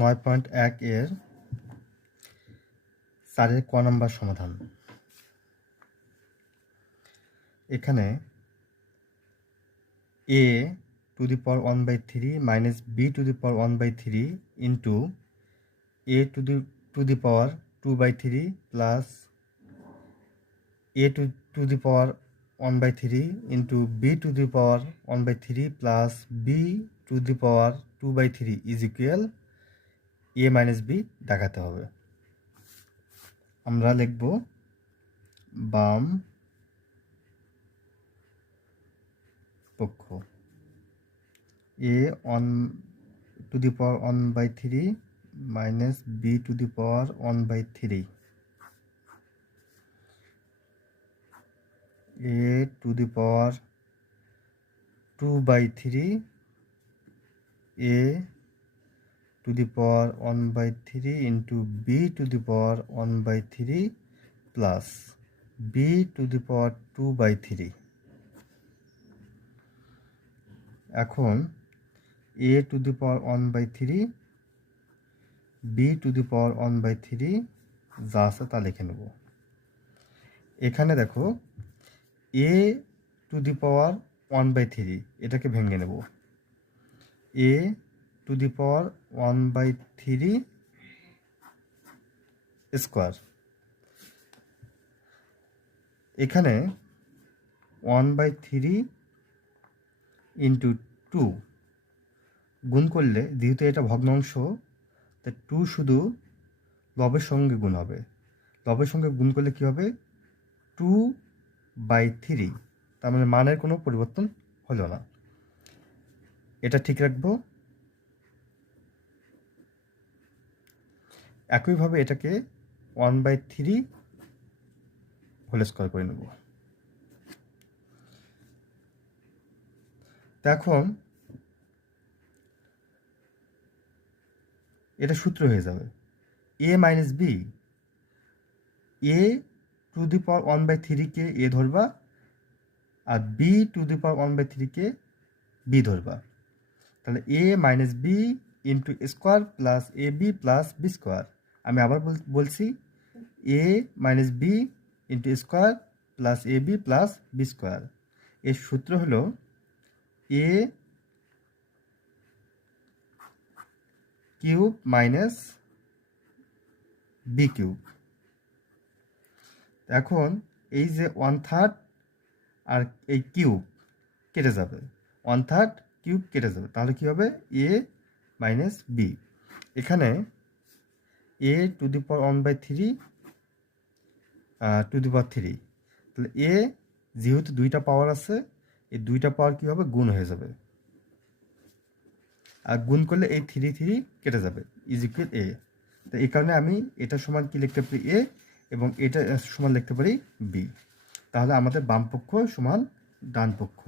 9.1 এর 4 ক নম্বর সমাধান। এখানে a to the power 1/3 minus b to the power 1/3 into a to the power 2/3 plus a to the power 1/3 into b to the power 1/3 plus b to the power 2/3 is equal a minus b দেখাতে হবে। আমরা লিখব বাম পক্ষ a to the power 1/3 minus b to the power 1/3 a to the power 2/3 a to the power 1/3 into b to the power 1/3 plus b to the power 2/3। এখন a to the power 1/3 b to the power 1/3 যা আছে তা লিখে নেব। এখানে দেখো a to the power 1/3 এটাকে ভেঙে নেব। a to the power 1/3 square. এখানে 1/3 ইন্টু 2 গুণ করলে যেহেতু এটা ভগ্নাংশ, তাই 2 শুধু লবের সঙ্গে গুণ হবে। লবের সঙ্গে গুণ করলে কী হবে? 2/3। তার মানে মানের কোনো পরিবর্তন হলো না। এটা ঠিক রাখবো। একইভাবে এটাকে 1/3 হোল স্কোয়ার করে নেব। এখন এটা সূত্র হয়ে যাবে a minus b। a to the power 1/3 কে a ধরবা আর b টু দি পাওয়ার 1/3 কে b ধরবা। তাহলে a minus b into square plus A B plus B square. আমি আবার বলছি a minus b into square plus A B plus B square. এর সূত্র হলো a cube minus B cube. এখন এই যে 1/3 আর এই কিউব কেটে যাবে, 1/3 কিউব কেটে যাবে, তাহলে কী হবে? a minus b. এখানে a to the power 1/3 to the power 3, তাহলে a যেহেতু দুইটা পাওয়ার আছে, এই দুইটা পাওয়ার কী হবে? গুণ হয়ে যাবে। আর গুণ করলে এই 3 কেটে যাবে, ইজ ইকুয়াল a। তো এই কারণে আমি এটা সমান কি লিখতে পারি? a, এবং এটা সমান লিখতে পারি b। তাহলে আমাদের বাম পক্ষ সমান ডান পক্ষ।